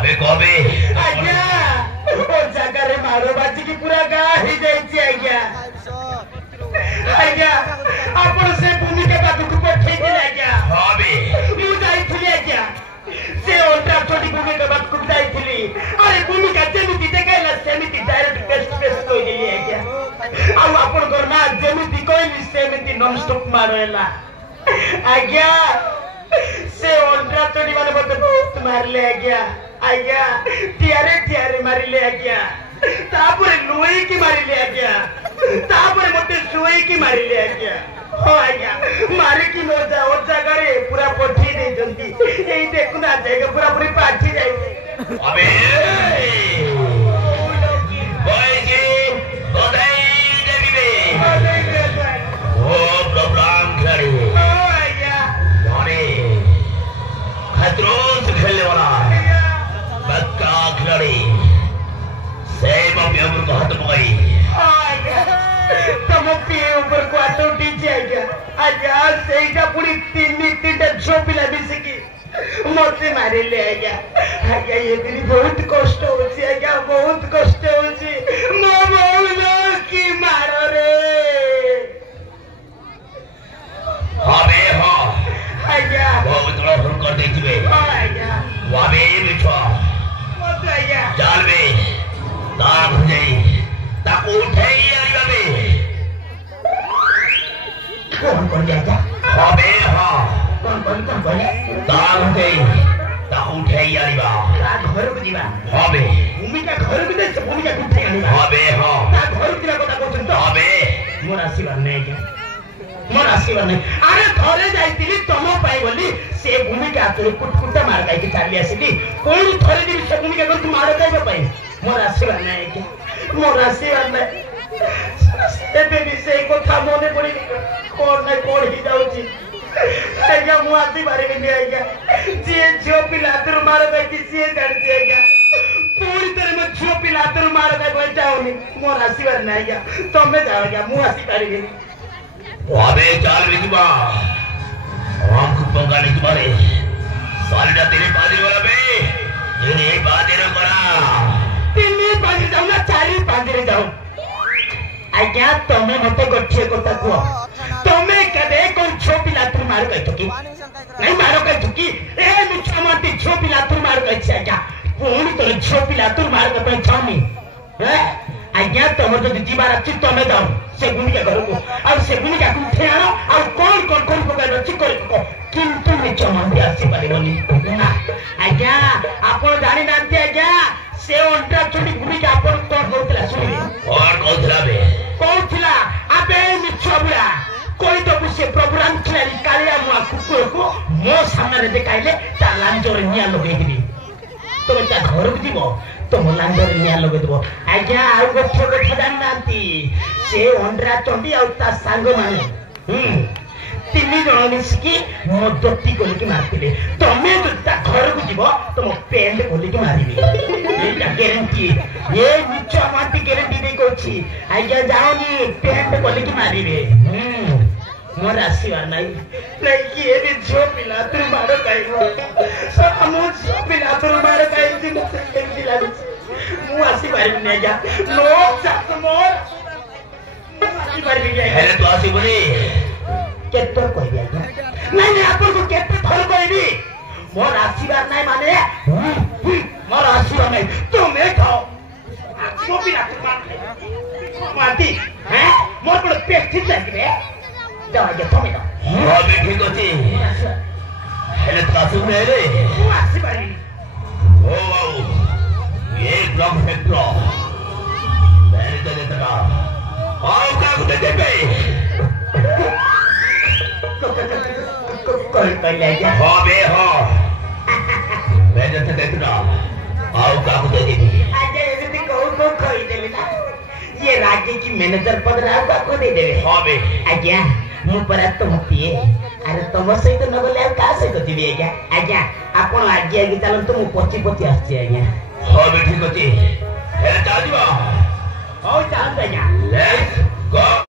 अबे कबे आज्ञा ओ जगह मारो बाजी की पूरा गाँ ही जाइए आज्ञा आज्ञा आपण से भूमि के बाद दुख पर ठीक है आज्ञा हाँ बे मुझे जाई थी आज्ञा से ओल्टा छोटी भूमि के बाद कुछ जाई थी अरे भूमि का जेमिति देखे ना सेमिति डायरेक्ट पेस्ट कोई नहीं आज्ञा अब आपण करना जेमिति कोई नहीं सेमिति नॉन स्टॉप मारो है ना आज्ञा से ओल्टा छोटी वाले बोलते बहुत मार ले आज्ञा टियारे मारिले आज्ञा तापुरे लुई की मारिले आज्ञा तापुरे मोटे सुई की मारिले आज्ञा हो आज्ञा मारे की मोजा ओ जगरे पूरा पठी दे जंती एई देखु ना जाएगा पूरा पूरी पाठी जाए अबे ओए जी बधाई देवी बे ओ प्रोग्राम खड़ी ओ आज्ञा जाने खतरों से खेलने वाला बक्का खिलाड़ी सेब अपने ऊपर को हाथ पकड़ी तुम पे ऊपर को हाथ उठी आज्ञा आज्ञा सेईटा पूरी तीन झोपिला मिसिकी मते मारे ले आज्ञा ये दिन बहुत कष्ट होची आज्ञा बहुत कष्ट होची मो मौला की मारो रे हाँ बे हाँ आज्ञा बहुत बड़ा भूल कर देती बे आज्ञा वाबे मिठा जाल में तार हो जाए ताकू उठे यारी बे कौन जाएगा हाँ बे हाँ कौन तार हो जाए ताकू उठे यारी बा घर को जीवा हाँ बे भूमि का घर को दे भूमि का कुठे आनी हाँ बे हाँ घर को जीवा को ताको तो हाँ बे मोर आशीर्वाद नहीं क्या मोर आशीर्वाद नहीं अरे थोड़े जाइतिली तम पाई बोली से भूमि का हाथ कुटकुटा मार गाई चली आसिली कोई थोड़े दिन से भूमि का तुम मार गाई पाई मोर आशीर्वाद नहीं क्या मोर आशीर्वाद नहीं एबे भी से कथा मने पड़ी कोन नहीं कोन ही जाउची आज्ञा मु आसी बारे में नहीं आज्ञा जे झो पिला तर मार गाई किसी जान आज्ञा पूरी तरह में झो पिला तर मार गाई कोई जाओनी मोर आशीर्वाद नहीं आज्ञा तमे जाओ आज्ञा मु आसी पारी वाबे चाल विजुबा हम को पंगा नहीं तुम्हारे सालडा तेरे पादरी वाला बे तेरे पादरी करा तीन पादरी जाऊ ना चार पादरी जाऊ आज्ञा तमे मते गच्छे कोता को तमे कदे कोन छोपी लातुर मार गई तो की नहीं मारो गई तो की ए मुछा माटी छोपी लातुर मार गई छे आज्ञा कोन तो छोपी लातुर मार के पे छामी हैं आज्ञा तमर जो जीवार अछि तमे जाऊ से गुनी के घर को और से गुनी का कुठे आनो और कौन को रची कर को किंतु में चमंदी आसी पारिबनी ना आज्ञा आपण जानि नांती आज्ञा से ओंटा छोटी गुनी के आपण तो होतला सुनी और कहला आबे मिछबुला कोई तो से प्रोग्राम खिलाड़ी कालिया मुआ कुकुर को मो सामने देखाइले ता लांजोर निया लगे दिबी तो बेटा घर को जीवो तो मो लांजोर निया लगे देबो आज्ञा आ गो छोटो छदान नांती से ओंड्रा चंडी आ ता सांग माने तीन जण मिसिकी मो दोती कोली की मारतिले तमे तो ता घर को जीवो तो मो पेंड कोली की मारिबे एटा गारंटी ये मिछा माटी गारंटी दे कोछि आज्ञा जाओनी पेंड कोली की मारिबे मोर आशीर्वाद नहीं कि ये भी झो पिला तुम मारो काई सब हम झो पिला तुम मारो काई दिन से दिला मु आशीर्वाद नहीं जा लोग साथ मोर आशीर्वाद नहीं जा हेले तो आसी बोली केतो कोई आज्ञा नहीं आपन को केतो थल कोई मोर आशीर्वाद नहीं माने मोर आशीर्वाद नहीं तुम्हें खाओ झो पिला तुम मारती हैं मोर को पेट ठीक लगे जाओ आगे थमे दो हाँ भी ठीक होती हेले तो आसी बोले रे मु आशीर्वाद ओ वाओ ये ब्लॉक है ब्लॉक मैंने तो देता आओ क्या कुछ दे पे कौन कहले आज्ञा हाँ बे हाँ मैं जैसे कहते ना आओ काकू दे देगी आज्ञा एमती को कहि देबे ना ये राज्य की मैनेजर पद राव काकू दे देबे हाँ बे आज्ञा मु परा तुम पिए अरे तुम सहित न गले का सहित जीवी आज्ञा आज्ञा आपण आज्ञा की चलन तुम पची पची आछी आज्ञा हाँ बे ठीक अछि हे चाल जीवा हो चाल आज्ञा लेट्स